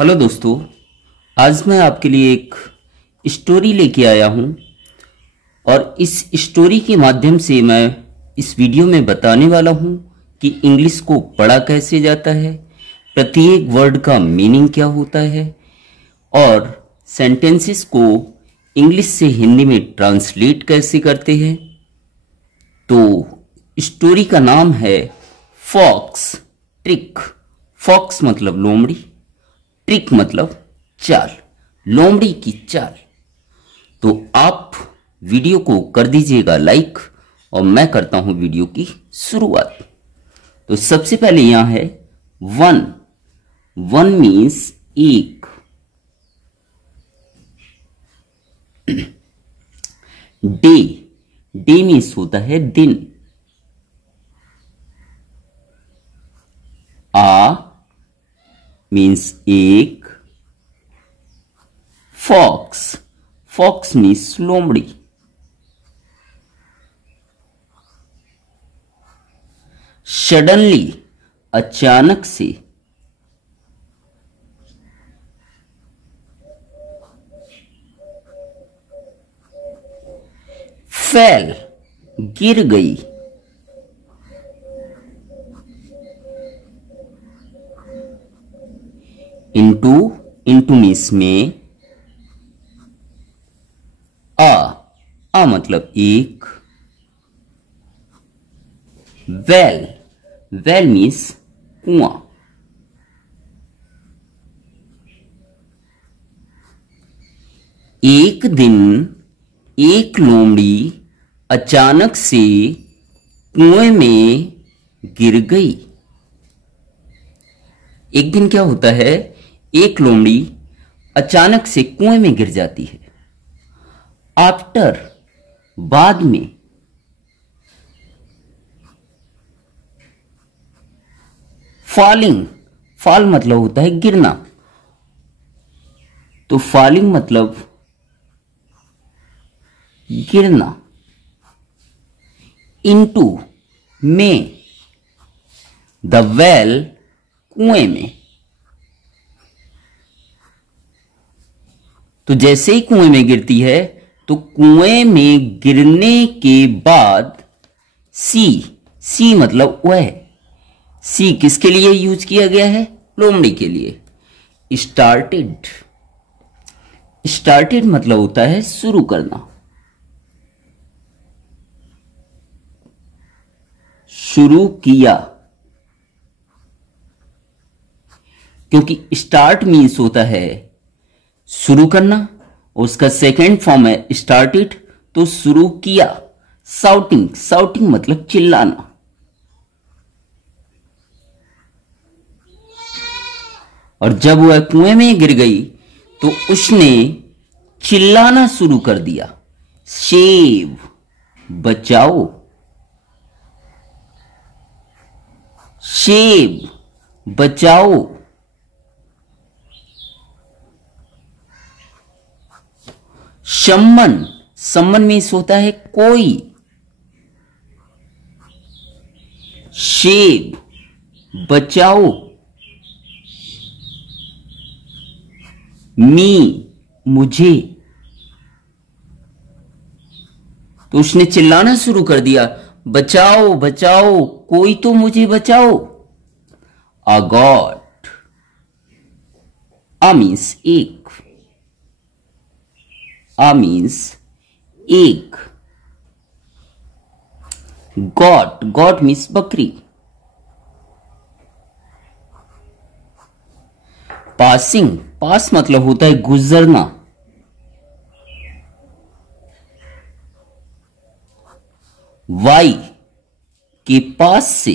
Hello दोस्तों, आज मैं आपके लिए एक स्टोरी लेके आया हूँ और इस स्टोरी के माध्यम से मैं इस वीडियो में बताने वाला हूँ कि इंग्लिश को पढ़ा कैसे जाता है, प्रत्येक वर्ड का मीनिंग क्या होता है और सेंटेंसेस को इंग्लिश से हिंदी में ट्रांसलेट कैसे करते हैं। तो स्टोरी का नाम है फॉक्स ट्रिक। फॉक्स मतलब लोमड़ी, ट्रिक मतलब चाल, लोमड़ी की चाल। तो आप वीडियो को कर दीजिएगा लाइक और मैं करता हूं वीडियो की शुरुआत। तो सबसे पहले यहां है वन। वन मीन्स एक। डे, डे मीन्स होता है दिन। आ मीन्स एक। फॉक्स, फॉक्स मीन्स लोमड़ी। सडनली, अचानक से। फेल, गिर गई। इंटू, इंटू मीन्स में। आ मतलब एक। वेल, वेल मीन्स कुआं। एक दिन एक लोमड़ी अचानक से कुएं में गिर गई। एक दिन क्या होता है, एक लोमड़ी अचानक से कुएं में गिर जाती है। आफ्टर, बाद में। फॉलिंग, फॉल मतलब होता है गिरना, तो फॉलिंग मतलब गिरना। इनटू, में। द वेल, कुएं में। तो जैसे ही कुएं में गिरती है तो कुएं में गिरने के बाद सी, सी मतलब वह। सी किसके लिए यूज किया गया है? लोमड़ी के लिए। स्टार्टेड, स्टार्टेड मतलब होता है शुरू करना। शुरू किया, क्योंकि स्टार्ट मीन्स होता है शुरू करना, उसका सेकेंड फॉर्म है स्टार्टेड, तो शुरू किया। साउटिंग, साउटिंग मतलब चिल्लाना। और जब वह कुएं में गिर गई तो उसने चिल्लाना शुरू कर दिया, सेव, बचाओ। सेव, बचाओ। सम्मन, सम्मन मीन्स होता है कोई। सेव, बचाओ। मी, मुझे। तो उसने चिल्लाना शुरू कर दिया, बचाओ बचाओ, कोई तो मुझे बचाओ। अ गॉड, अ मीन्स एक। आ मीन्स एक। गॉट, गॉट मीन्स बकरी। पासिंग, पास मतलब होता है गुजरना। वाई, के पास से।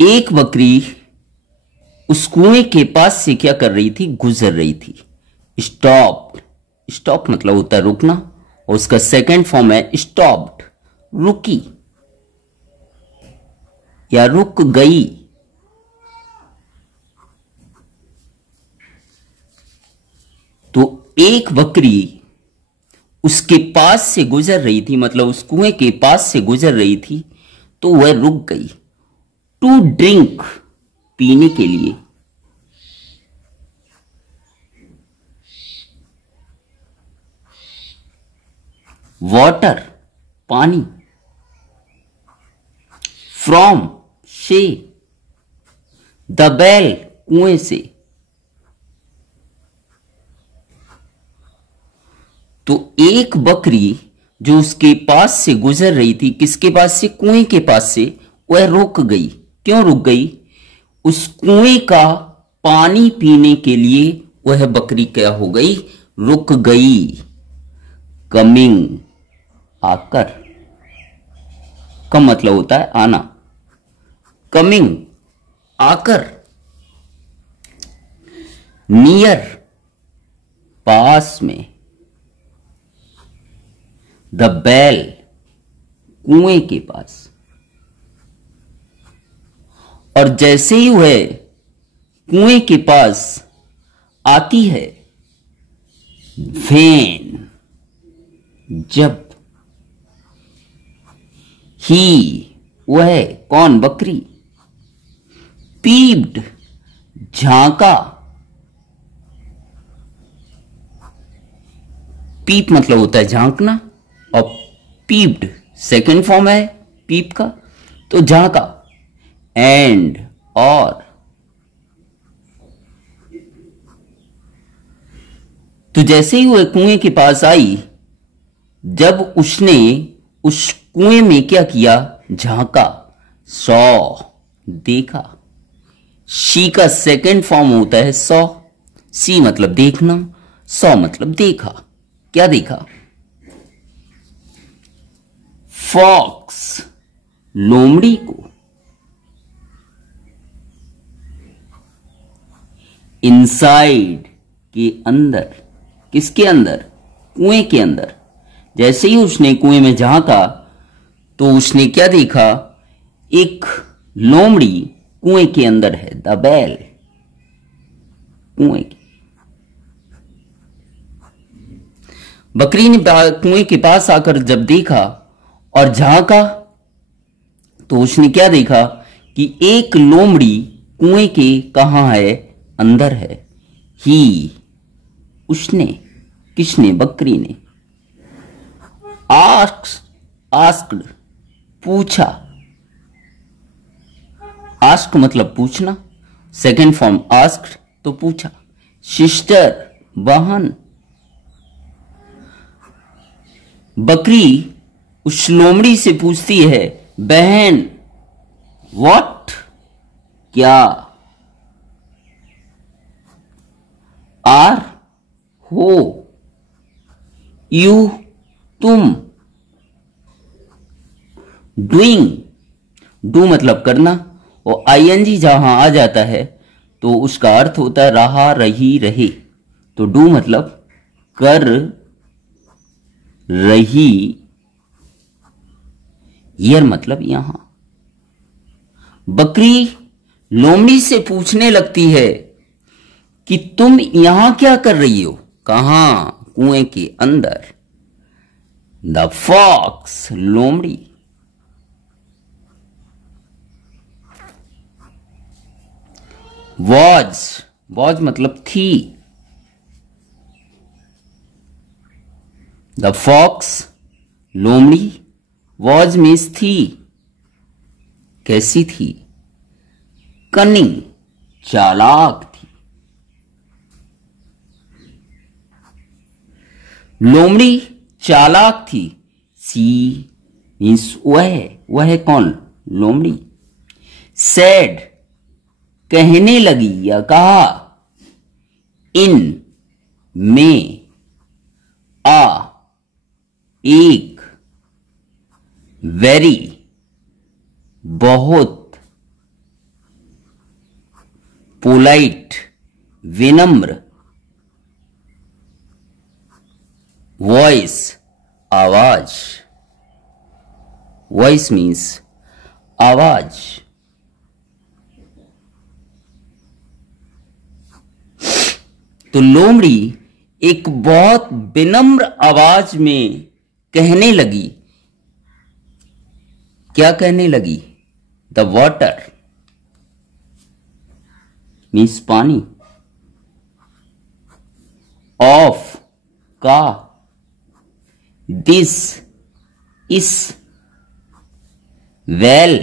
एक बकरी उस कुएं के पास से क्या कर रही थी? गुजर रही थी। स्टॉप, स्टॉप मतलब होता है रुकना, और उसका सेकंड फॉर्म है स्टॉप्ड, रुकी या रुक गई। तो एक बकरी उसके पास से गुजर रही थी, मतलब उस कुएं के पास से गुजर रही थी, तो वह रुक गई टू ड्रिंक, पीने के लिए। वाटर, पानी। फ्रॉम, से। द बेल, कुएं से। तो एक बकरी जो उसके पास से गुजर रही थी, किसके पास से? कुएं के पास से, वह रुक गई। क्यों रुक गई? उस कुएं का पानी पीने के लिए वह बकरी क्या हो गई? रुक गई। कमिंग, आकर। का मतलब होता है आना। कमिंग, आकर। नियर, पास में। द बेल, कुएं के पास। और जैसे ही वह कुएं के पास आती है, वेन, जब। ही, वह, कौन? बकरी। पीप्ड, झांका। पीप मतलब होता है झांकना, और पीप्ड सेकंड फॉर्म है पीप का, तो झांका। एंड, और। तो जैसे ही वह कुएं के पास आई, जब उसने उस कुएं में क्या किया? झांका। सॉ, देखा। शी का सेकंड फॉर्म होता है सॉ। सी मतलब देखना, सॉ मतलब देखा। क्या देखा? फॉक्स, लोमड़ी को। इनसाइड, के अंदर। किसके अंदर? कुएं के अंदर। जैसे ही उसने कुएं में झांका, तो उसने क्या देखा? एक लोमड़ी कुएं के अंदर है। द बेल, कुएं की। बकरी ने कुएं के पास आकर जब देखा और झांका, तो उसने क्या देखा? कि एक लोमड़ी कुएं के कहां है? अंदर है। ही, उसने। किसने? बकरी ने। आस्क्ड, पूछा। आस्क मतलब पूछना, सेकंड फॉर्म आस्क्ड, तो पूछा। सिस्टर, बहन। बकरी उस लोमड़ी से पूछती है, बहन। व्हाट, क्या? आर, हो। यू, तुम। डूइंग, डू मतलब करना, और आईएनजी जहां आ जाता है तो उसका अर्थ होता है रहा, रही, रहे। तो डू मतलब कर रही। हियर मतलब यहां। बकरी लोमड़ी से पूछने लगती है कि तुम यहां क्या कर रही हो? कहां? कुएं के अंदर। द फॉक्स, लोमड़ी। वॉज मतलब थी। द फॉक्स, लोमड़ी। वॉज मीन्स थी। कैसी थी? कनिंग, चालाक थी। लोमड़ी चालाक थी। सी मीन्स वह कौन? लोमड़ी। सैड, कहने लगी या कहा। इन, में। एक। वेरी, बहुत। पोलाइट, विनम्र। वॉइस, आवाज। वॉइस मीन्स आवाज। तो लोमड़ी एक बहुत विनम्र आवाज में कहने लगी। क्या कहने लगी? द वाटर, मीन्स पानी, ऑफ का, दिस इस, वेल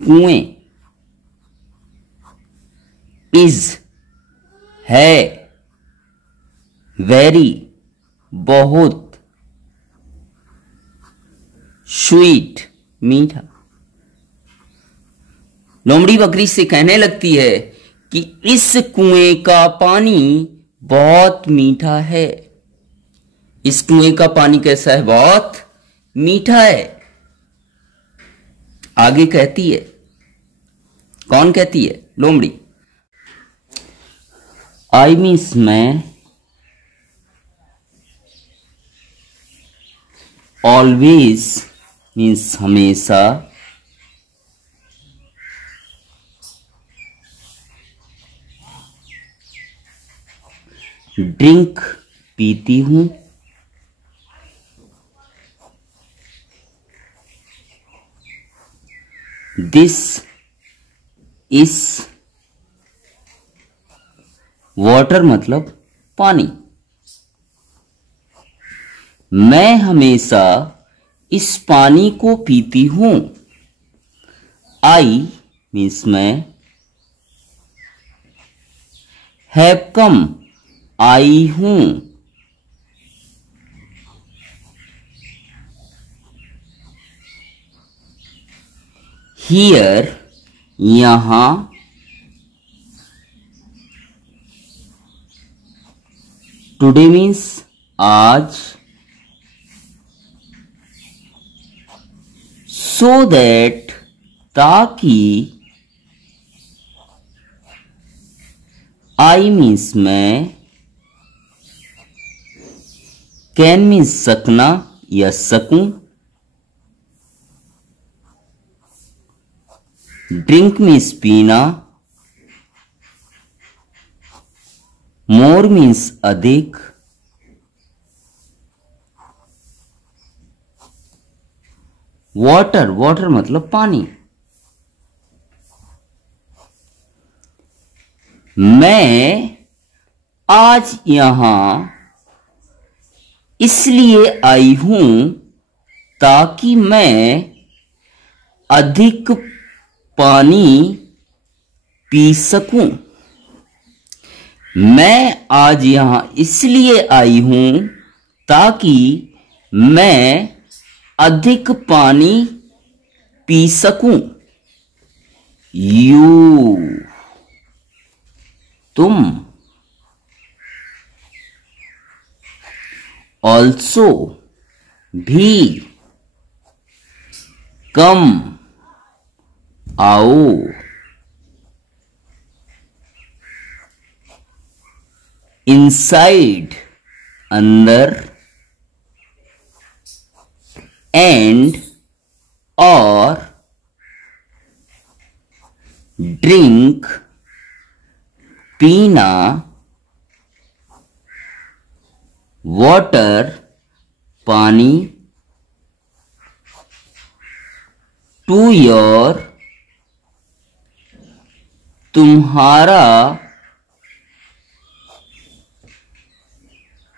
कुएं, इज है, वेरी बहुत, स्वीट मीठा। लोमड़ी बकरी से कहने लगती है कि इस कुएं का पानी बहुत मीठा है। इस कुएं का पानी कैसा है? बहुत मीठा है। आगे कहती है, कौन कहती है? लोमड़ी। आई मीन्स मैं, ऑलवेज मीन्स हमेशा, ड्रिंक पीती हूं, दिस इस, वाटर मतलब पानी। मैं हमेशा इस पानी को पीती हूं। आई मीन्स मैं, हैव कम आई हूं, हियर यहां, टुडे मीन्स आज, सो दैट ताकि, आई मीन्स मैं, कैन मीन्स सकना या सकूं, ड्रिंक मीन्स पीना, मोर मीन्स अधिक, वाटर, वाटर मतलब पानी। मैं आज यहां इसलिए आई हूं ताकि मैं अधिक पानी पी सकूं। मैं आज यहां इसलिए आई हूं ताकि मैं अधिक पानी पी सकूं। यू तुम, ऑल्सो भी, कम आओ, इनसाइड अंदर, एंड और, ड्रिंक पीना, वाटर पानी, टू योर तुम्हारा,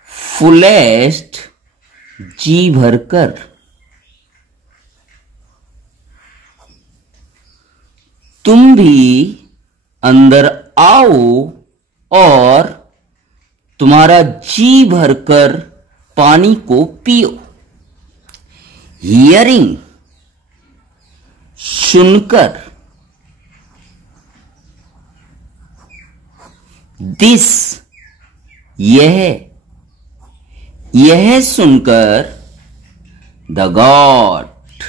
फुलेस्ट जी भरकर। तुम भी अंदर आओ और तुम्हारा जी भरकर पानी को पियो। हियरिंग सुनकर, दिस यह सुनकर, द गॉट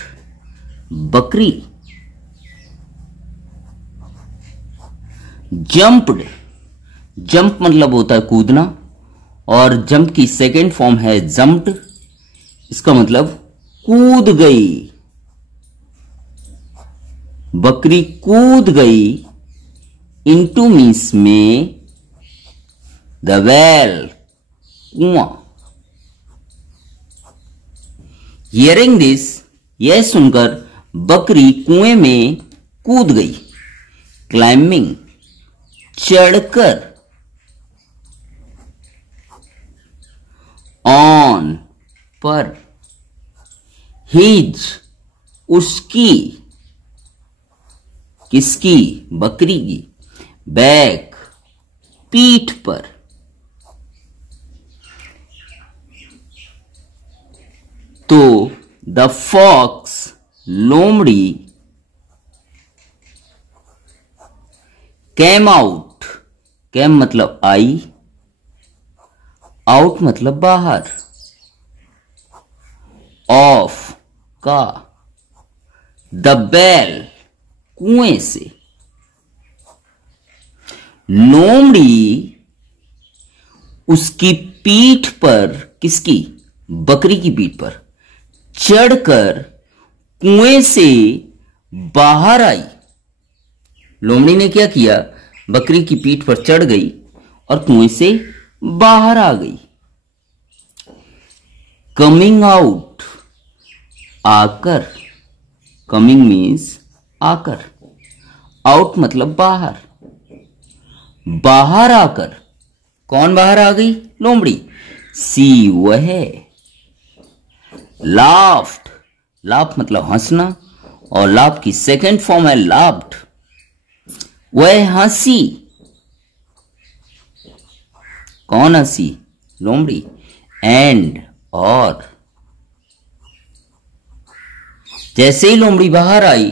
बकरी, जंप्ड, जंप मतलब होता है कूदना, और जंप की सेकेंड फॉर्म है जंप्ड। इसका मतलब कूद गई, बकरी कूद गई। इनटू मीन्स में, द वेल कुआं। हियरिंग दिस, यह सुनकर बकरी कुएं में कूद गई। क्लाइंबिंग चढ़कर, ऑन पर, हिज उसकी, किसकी, बकरी की, बैक पीठ पर। तो द फॉक्स लोमड़ी कैम आउट, कैम मतलब आई, आउट मतलब बाहर, ऑफ का, द बेल कुएं से। लोमड़ी उसकी पीठ पर, किसकी, बकरी की पीठ पर चढ़कर कुएं से बाहर आई। लोमड़ी ने क्या किया, बकरी की पीठ पर चढ़ गई और कुएं से बाहर आ गई। कमिंग आउट आकर, कमिंग मीन्स आकर, आउट मतलब बाहर, बाहर आकर, कौन बाहर आ गई, लोमड़ी, सी वह, लाफ्ड, लाफ मतलब हंसना और लाफ की सेकंड फॉर्म है लाफ्ड, वह हंसी, कौन हंसी, लोमड़ी, एंड और, जैसे ही लोमड़ी बाहर आई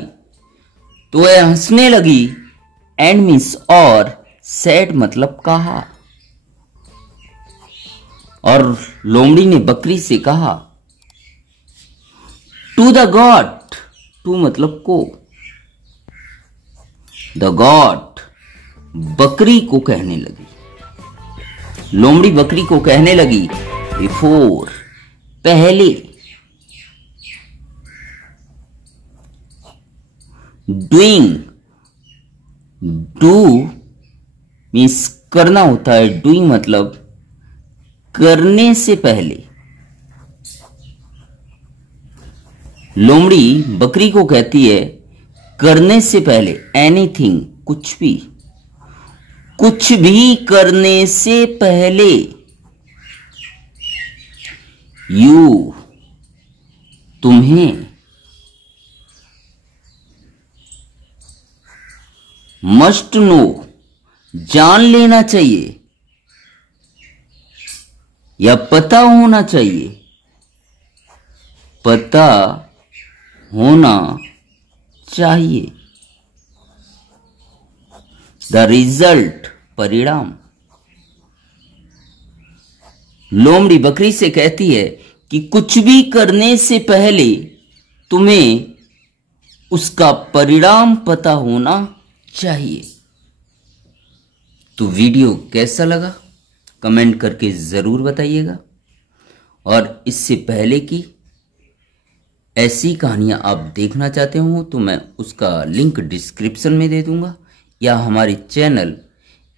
तो वह हंसने लगी, एंड मीन्स और, सेड मतलब कहा, और लोमड़ी ने बकरी से कहा, टू द गॉड, टू मतलब को, द गॉड बकरी को कहने लगी, लोमड़ी बकरी को कहने लगी, बिफोर पहले, डूइंग, डू मीन्स करना होता है, डूइंग मतलब करने से पहले। लोमड़ी बकरी को कहती है करने से पहले, एनीथिंग कुछ भी, कुछ भी करने से पहले, यू तुम्हें, मस्ट नो जान लेना चाहिए या पता होना चाहिए, पता होना चाहिए, द रिजल्ट परिणाम। लोमड़ी बकरी से कहती है कि कुछ भी करने से पहले तुम्हें उसका परिणाम पता होना चाहिए। तो वीडियो कैसा लगा कमेंट करके ज़रूर बताइएगा, और इससे पहले की ऐसी कहानियाँ आप देखना चाहते हो तो मैं उसका लिंक डिस्क्रिप्शन में दे दूंगा, या हमारे चैनल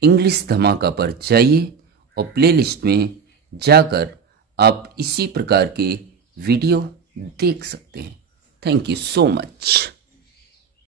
इंग्लिश धमाका पर जाइए और प्लेलिस्ट में जाकर आप इसी प्रकार के वीडियो देख सकते हैं। Thank you so much.